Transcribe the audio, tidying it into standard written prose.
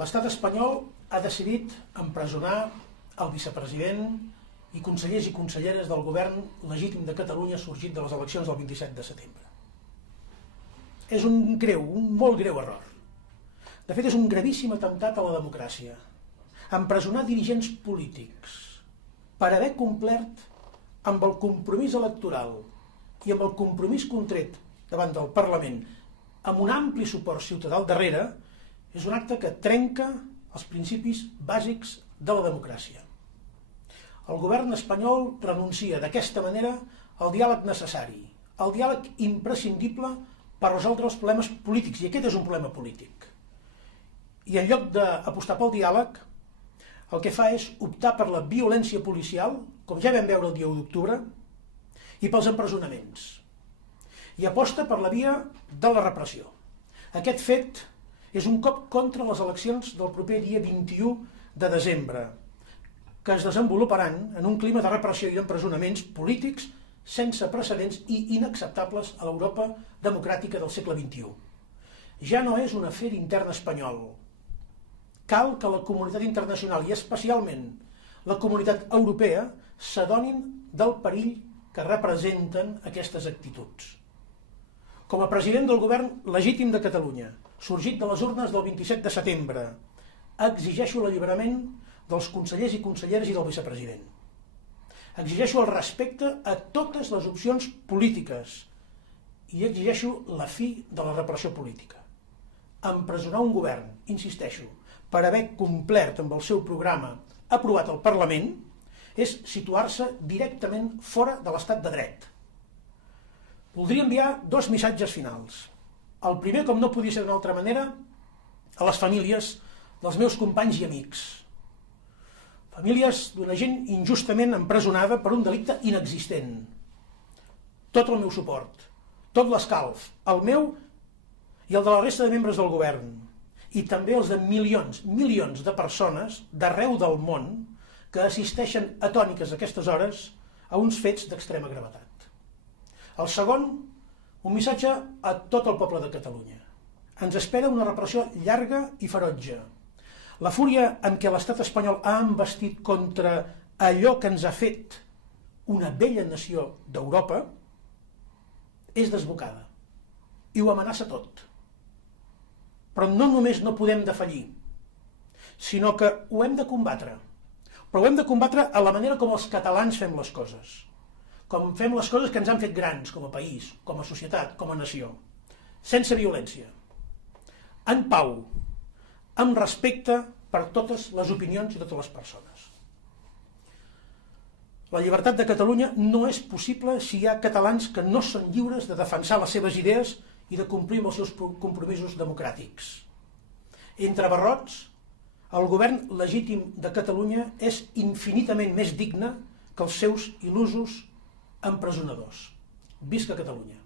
L'estat espanyol ha decidit empresonar el vicepresident i consellers i conselleres del govern legítim de Catalunya sorgit de les eleccions del 27 de setembre. És un molt greu error. De fet, és un gravíssim atemptat a la democràcia. Empresonar dirigents polítics per haver complert amb el compromís electoral i amb el compromís contret davant del Parlament amb un ampli suport ciutadà al darrere és un acte que trenca els principis bàsics de la democràcia. El govern espanyol renuncia d'aquesta manera al diàleg necessari, al diàleg imprescindible per resoldre els problemes polítics, i aquest és un problema polític. I en lloc d'apostar pel diàleg, el que fa és optar per la violència policial, com ja vam veure el dia 1 d'octubre, i pels empresonaments. I aposta per la via de la repressió. Aquest fet és un cop contra les eleccions del proper dia 21 de desembre, que es desenvoluparan en un clima de repressió i d'empresonaments polítics sense precedents i inacceptables a l'Europa democràtica del segle XXI. Ja no és un afer intern espanyol. Cal que la comunitat internacional i especialment la comunitat europea s'adonin del perill que representen aquestes actituds. Com a president del govern legítim de Catalunya, sorgit de les urnes del 27 de setembre, exigeixo l'alliberament dels consellers i conselleres i del vicepresident. Exigeixo el respecte a totes les opcions polítiques i exigeixo la fi de la repressió política. Empresonar un govern, insisteixo, per haver complert amb el seu programa aprovat al Parlament és situar-se directament fora de l'estat de dret. Voldria enviar 2 missatges finals. El primer, com no podia ser d'una altra manera, a les famílies dels meus companys i amics. Famílies d'una gent injustament empresonada per un delicte inexistent. Tot el meu suport, tot l'escalf, el meu i el de la resta de membres del govern, i també els de milions de persones d'arreu del món que assisteixen atòniques a aquestes hores a uns fets d'extrema gravetat. El segon, un missatge a tot el poble de Catalunya. Ens espera una repressió llarga i ferotge. La fúria amb què l'estat espanyol ha embestit contra allò que ens ha fet una vella nació d'Europa és desbocada i ho amenaça tot. Però no només no podem defallir, sinó que ho hem de combatre. Però ho hem de combatre a la manera com els catalans fem les coses. Com fem les coses que ens han fet grans com a país, com a societat, com a nació. Sense violència. En pau. Amb respecte per totes les opinions i totes les persones. La llibertat de Catalunya no és possible si hi ha catalans que no són lliures de defensar les seves idees i de complir amb els seus compromisos democràtics. Entre barrots, el govern legítim de Catalunya és infinitament més digne que els seus il·lusos empresonadors. Visca Catalunya!